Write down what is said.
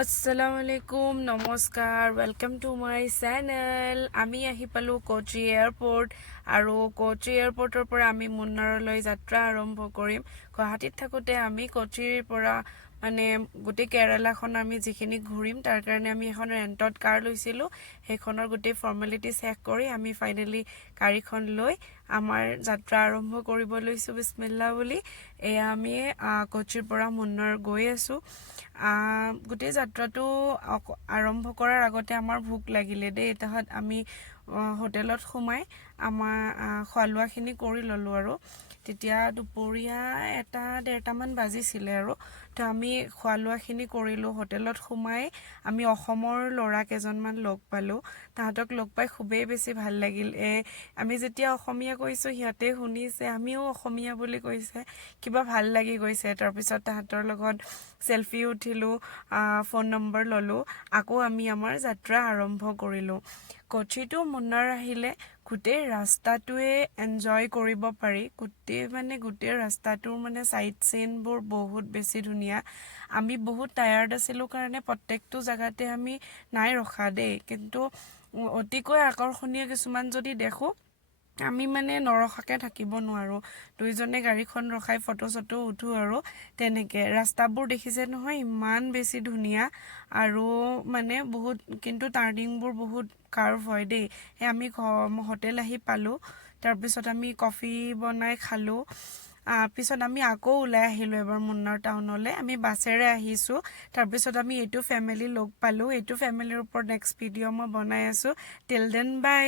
Assalamualaikum, নমস্কাৰ, welcome to my channel. আমি আহি পালোঁ কোচি এয়াৰপোৰ্ট আৰু কোচি এয়াৰপোৰ্টৰ পৰা আমি মুন্নাৰলৈ যাত্ৰা আৰম্ভ কৰিম। গুৱাহাটীত থাকোঁতে আমি কোচিৰ পৰা গোটেই কেৰালাখন আমি যিখিনি ঘূৰিম তাৰ কাৰণে আমি এখন ৰেণ্টত কাৰ লৈছিলোঁ। সেইখনৰ গোটেই ফৰ্মেলিটি শেষ কৰি আমি ফাইনেলি গাড়ীখন লৈ আমাৰ যাত্ৰা আৰম্ভ কৰিব লৈছোঁ বিছমিল্লা বুলি। এয়া আমি কোচিৰ পৰা মুন্নাৰ গৈ আছোঁ। গোটেই যাত্ৰাটো আৰম্ভ কৰাৰ আগতে আমাৰ ভোক লাগিলে দেই। তাহত আমি হোটেলত সোমাই আমাৰ খোৱা লোৱাখিনি কৰি ল'লোঁ আৰু তেতিয়া দুপৰীয়া 1-1:30মান বাজিছিলে আৰু তো আমি খোৱা লোৱাখিনি কৰিলোঁ। হোটেলত সোমাই আমি অসমৰ ল'ৰা কেইজনমান লগ পালোঁ। তাহাঁতক লগ পাই খুবেই বেছি ভাল লাগিল। আমি যেতিয়া অসমীয়া কৈছোঁ সিহঁতে শুনিছে, আমিও অসমীয়া বুলি কৈছে, কিবা ভাল লাগি গৈছে। তাৰপিছত তাহাঁতৰ লগত চেলফি উঠিলোঁ, ফোন নম্বৰ ল'লোঁ, আকৌ আমি আমাৰ যাত্ৰা আৰম্ভ কৰিলোঁ। কোচি টু মুন্নাৰ আহিলে গোটেই ৰাস্তাটোৱে এনজয় কৰিব পাৰি। গোটেই ৰাস্তাটোৰ চাইট চিনবোৰ বহুত বেছি ধুনীয়া। আমি বহুত টায়াৰ্ড আছিলোঁ কাৰণে প্ৰত্যেকটো জেগাতে আমি নাই ৰখা দেই, কিন্তু অতিকৈ আকৰ্ষণীয় কিছুমান যদি দেখোঁ আমি নৰখাকে থাকিব নোৱাৰোঁ। দুইজনে গাড়ীখন ৰখাই ফটো চটো উঠোঁ আৰু তেনেকৈ। ৰাস্তাবোৰ দেখিছে নহয়, ইমান বেছি ধুনীয়া আৰু বহুত, কিন্তু টাৰ্ণিংবোৰ বহুত কাৰ্ভ হয় দেই। আমি হোটেল আহি পালোঁ, তাৰপিছত আমি কফি বনাই খালোঁ। পিছত আমি আকৌ ওলাই আহিলোঁ এবাৰ মুন্নাৰ টাউনলৈ। আমি বাছেৰে আহিছোঁ। তাৰপিছত আমি এইটো ফেমিলি লগ পালোঁ। এইটো ফেমিলিৰ ওপৰত নেক্সট ভিডিঅ' মই বনাই আছোঁ। টিল দেন বাই।